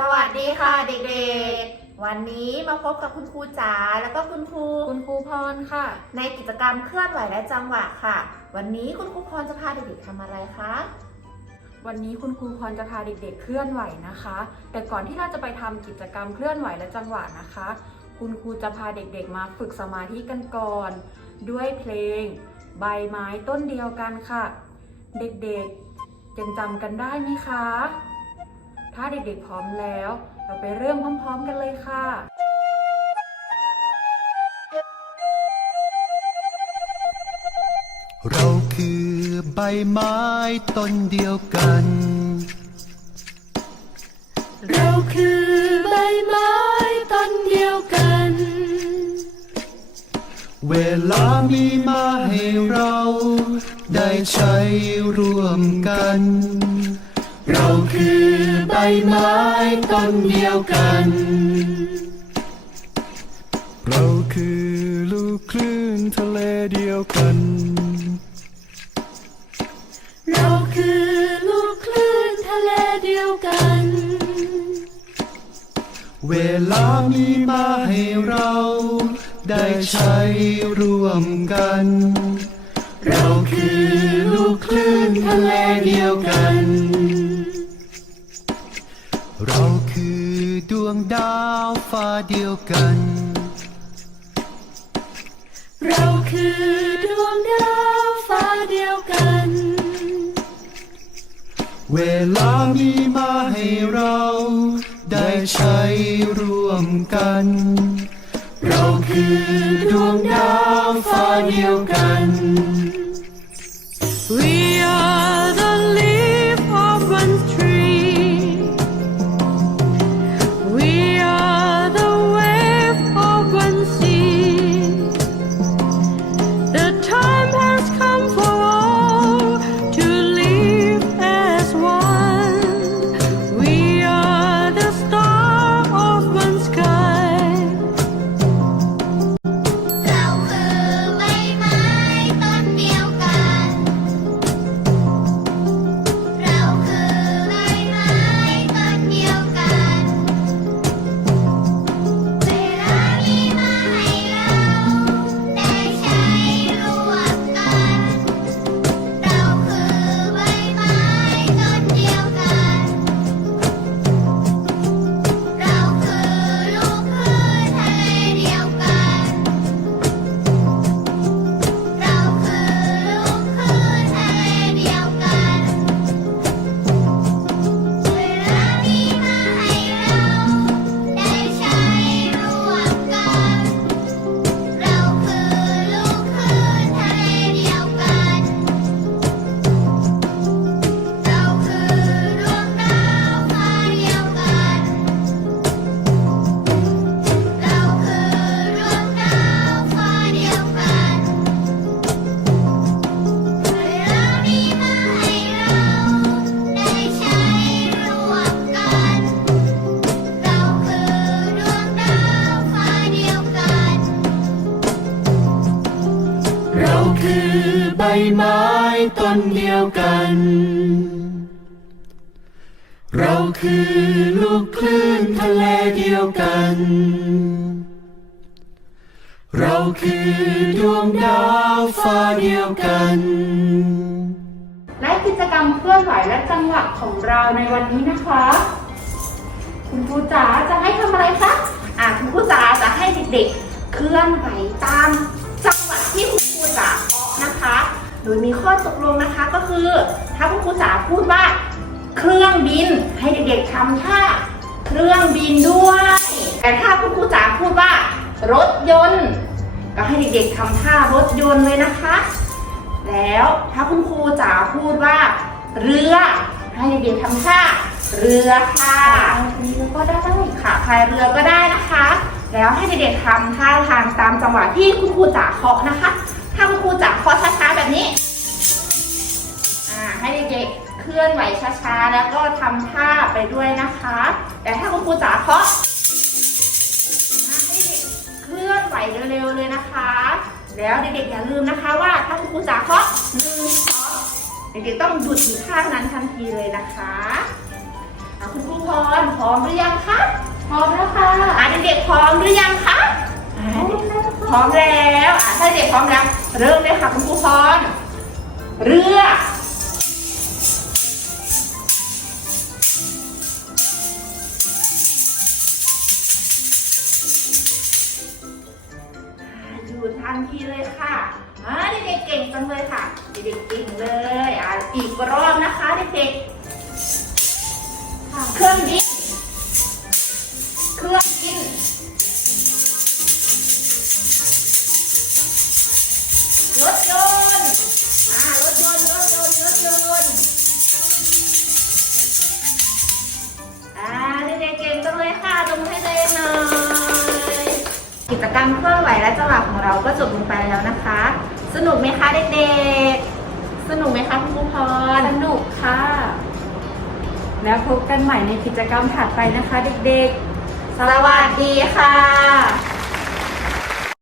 สวัสดีค่ะเด็กๆ วันนี้มาพบกับคุณครูจ๋าแล้วก็คุณครูคุณครูพรค่ะ ในกิจกรรมเคลื่อนไหวและจังหวะค่ะ วันนี้คุณครูพรจะพาเด็กๆทำอะไรคะ วันนี้คุณครูพรจะพาเด็กๆ เคลื่อนไหวนะคะ แต่ก่อนที่เราจะไปทำกิจกรรมเคลื่อนไหวและจังหวะนะคะ คุณครูจะพาเด็กๆ มาฝึกสมาธิกันก่อน ด้วยเพลง ใบไม้ต้นเดียวกันค่ะ เด็กๆยังจำกันได้ไหมคะ ถ้าเด็กๆพร้อมแล้ว เราไปเริ่มพร้อม ๆ กันเลยค่ะ เราคือใบไม้ต้นเดียวกัน เราคือใบไม้ต้นเดียวกัน เวลามีมาให้เรา ได้ใช้ร่วมกัน เราคือใบไม้ต้นเดียวกัน เราคือลูกคลื่นทะเลเดียวกัน เราคือลูกคลื่นทะเลเดียวกัน เวลามีมาให้เรา ได้ใช้ร่วมกัน เราคือลูกคลื่นทะเลเดียวกันเรา คือดวงดาวฟ้าเดียวกัน เราคือดวงดาวฟ้าเดียวกัน เวลามีมาให้เราได้ใช้ร่วมกัน เราคือดวงดาวฟ้าเดียวกัน คือใบไม้ต้นเดียวกัน เราคือลูกคลื่นทะเลเดียวกัน เราคือดวงดาวฟ้าเดียวกัน และกิจกรรมเคลื่อนไหวและจังหวะของเราในวันนี้นะคะ คุณครูจ๋าจะให้ทำอะไรคะอ่าคุณครูจ๋าจะให้เด็กๆ เคลื่อนไหวตาม โดยมีข้อตกลงนะคะก็คือ ถ้าคุณครูจ๋าพูดว่า เครื่องบินให้เด็กๆทำท่าเครื่องบินด้วย แต่ถ้าคุณครูจ๋าพูดว่า รถยนต์ ก็ให้เด็กๆทำท่ารถยนต์เลยนะคะ แล้วถ้าคุณครูจ๋าพูดว่า เรือให้เด็กๆทำท่าเรือค่ะเรือก็ได้ค่ะพายเรือก็ได้นะคะ แล้วให้เด็กๆทำท่าทางตามจังหวะที่คุณครูจ๋าเคาะนะคะ ถ้าคุณครูจ๋าเคาะช้าๆแบบนี้อ่าให้เด็กๆเคลื่อนไหวช้าๆ แล้วก็ทำท่าไปด้วยนะคะ แต่ถ้าคุณครูจ๋าเคาะอ่าให้เด็กเคลื่อนไหวเร็วๆเลยนะคะ แล้วเด็กๆอย่าลืมนะคะว่าถ้าคุณครูจ๋าเคาะหนึ่งสองเด็กๆต้องหยุดอยู่ท่านั้นทันทีเลยนะคะคุณครูพรพร้อมหรือยังคะพร้อมแล้วค่ะเด็กๆพร้อมหรือยังคะ พร้อมแล้วอะถ้าเด็กพร้อมแล้วเริ่มเลยค่ะคุณครูพรเรืออยู่ทันทีเลยค่ะอ่าเด็กๆเก่งจังเลยค่ะ เด็กๆเก่งเลยอ่าอีกรอบนะคะเด็กๆค่ะเครื่องบิ กิจกรรมเคลื่อนไหวและจังหวะของเราก็จบลงไปแล้วนะคะ สนุกไหมคะเด็กๆ สนุกไหมคะคุณครูพรสนุกค่ะ แล้วพบกันใหม่ในกิจกรรมถัดไปนะคะเด็กๆ สวัสดีค่ะ